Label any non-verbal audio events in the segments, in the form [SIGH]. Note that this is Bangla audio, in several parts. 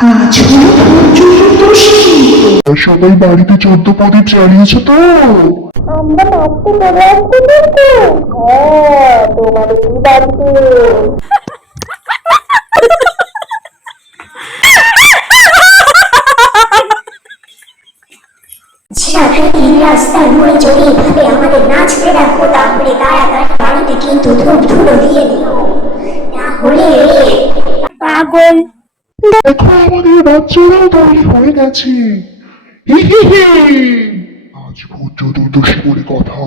আজ হলো ভোট চতুর্দশী আর সবাই বাড়িতে চোদ্দ প্রদীপ জ্বালিয়েছে তো? আমরা চলে আসছি কিন্তু হ্যাঁ তোমাদেরই বাড়িতে। রাস্তার মোড়ে যদি এভাবে আমাদের নাচতে রাখো তারপরে তাড়াতাড়ি বাড়িতে কিন্তু ধূপ ধুলো দিয়ে দিও না হলে পাগল। দেখো আমাদের বাচ্চারাও তৈরি হয়ে গেছে। আজ চতুর্দশী বলে কথা।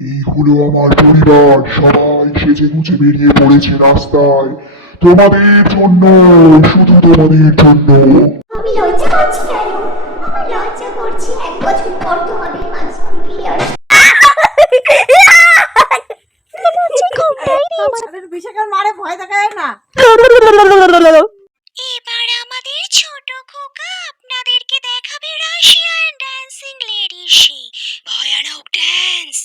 এই হলো আমার পরিবার। সবাই সেজে গুজে বেরিয়ে পড়েছে রাস্তায়। তোমাদের জন্য শুধু তোমাদের জন্য। আমি লজ্জা করছি কেন? আমার লজ্জা করছি এক বছর পর তোমাদের মাঝে ফিরে তাদের বিশাখার মারে ভয় দেখা যায় না। [LAUGHS] এবার আমাদের ছোট খোকা আপনাদেরকে দেখাবে রাশিয়ান ড্যান্সিং লেডির সেই ভয়ানক ড্যান্স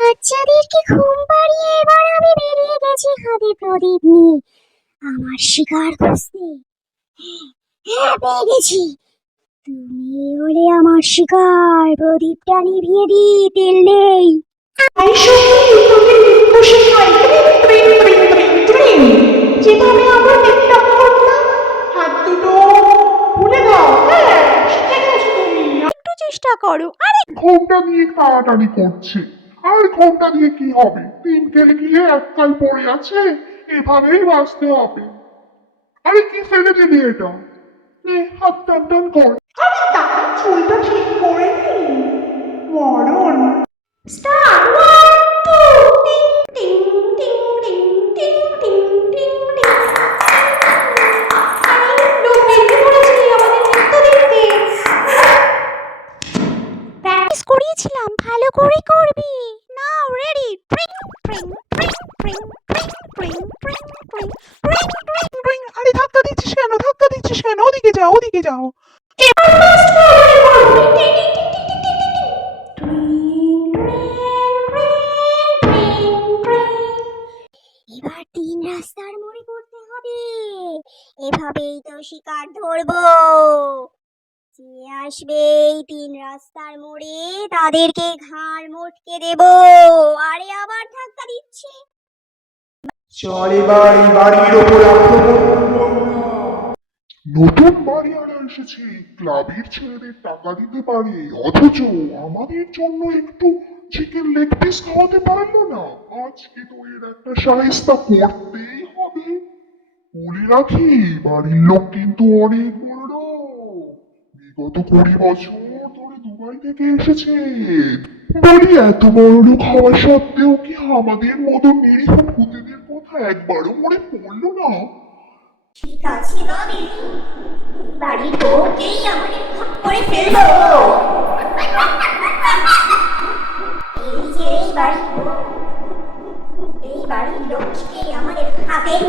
বাচ্চাদেরকে ঘুম পাড়িয়ে এবার আমি বেরিয়ে গেছি হাতে প্রদীপ নিয়ে। আমার শিকার খুঁজতে। হ্যাঁ পেয়ে গেছি। তুমি হলে আমার শিকার প্রদীপটা নিভিয়ে দি তেল নেই। তাই সত্যি তোকে চেষ্টা আরে ঘোমটা দিয়ে তাড়াতাড়ি করছে। আর ঘোমটা দিয়ে কি হবে? তিন কেড়ে গিয়ে এককাল পড়ে আছে এভাবেই বাঁচতে হবে। আরে কি ফেলে দিবি এটা? নে হাত টান টান কর। আরে দাদা চুলটা ঠিক করে নি। মরণ। Start করিয়েছিলাম ভালো করে করবি নাও রেডি প্রিং প্রিং প্রিং প্রিং প্রিং প্রিং প্রিং প্রিং প্রিং প্রিং রিং আরে ধাক্কা দিচ্ছিস কেন ধাক্কা দিচ্ছিস কেন ওদিকে যাও ওদিকে যাও এবার তিন রাস্তার মোড়ে করতে হবে এভাবেই তো শিকার ধরবো যে আসবে এই তিন রাস্তার মোড়ে, তাদেরকে ঘাড় মোটকে দেব আরে আবার ধাক্কা চল এই বাড়ির ওপর। নতুন বাড়িওয়ালা এসেছে ক্লাবের ছেলেদের টাকা দিতে পারে, অথচ আমাদের জন্য একটু চিকেন লেগ পিস খাওয়াতে পারল না আজকে তো এর একটা করতেই হবে বলে রাখি, বাড়ির লোক কিন্তু অনেক বড়। বিগত কুড়ি বছর ধরে দুবাই থেকে এসেছে। বলি, এত বড় লোক হওয়া সত্ত্বেও কি আমাদের মতো নিরীহ ভূতেদের কথা একবারও মনে পড়ল না? ঠিক আছে তবে বাড়ির বউকেই আমাদের ভাগ করে ফেলব। এই যে এই বাড়ির এই বাড়ির লক্ষ্মীকে আমাদের হাতের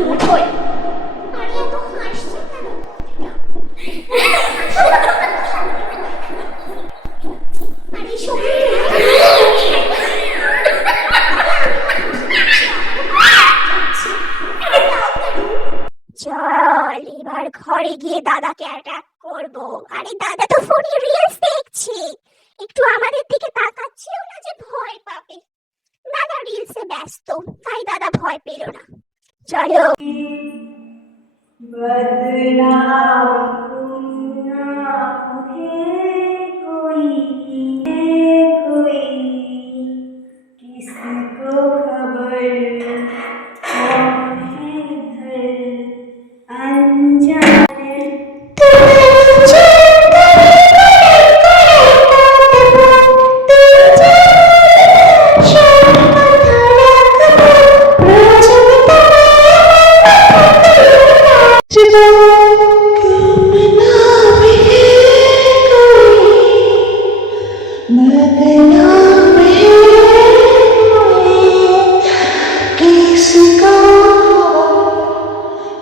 ঘরে গিয়ে দাদাকে অ্যাটাক করব। আরে দাদা তো ফোনে রিলস দেখছি। একটু আমাদের দিকে তাকাচ্ছেও না যে ভয় পাবে। দাদা রিলসে ব্যস্ত, তাই দাদা ভয় পেল না। চলো।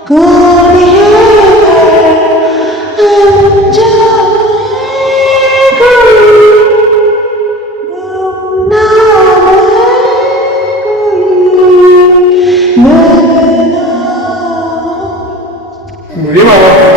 우리 마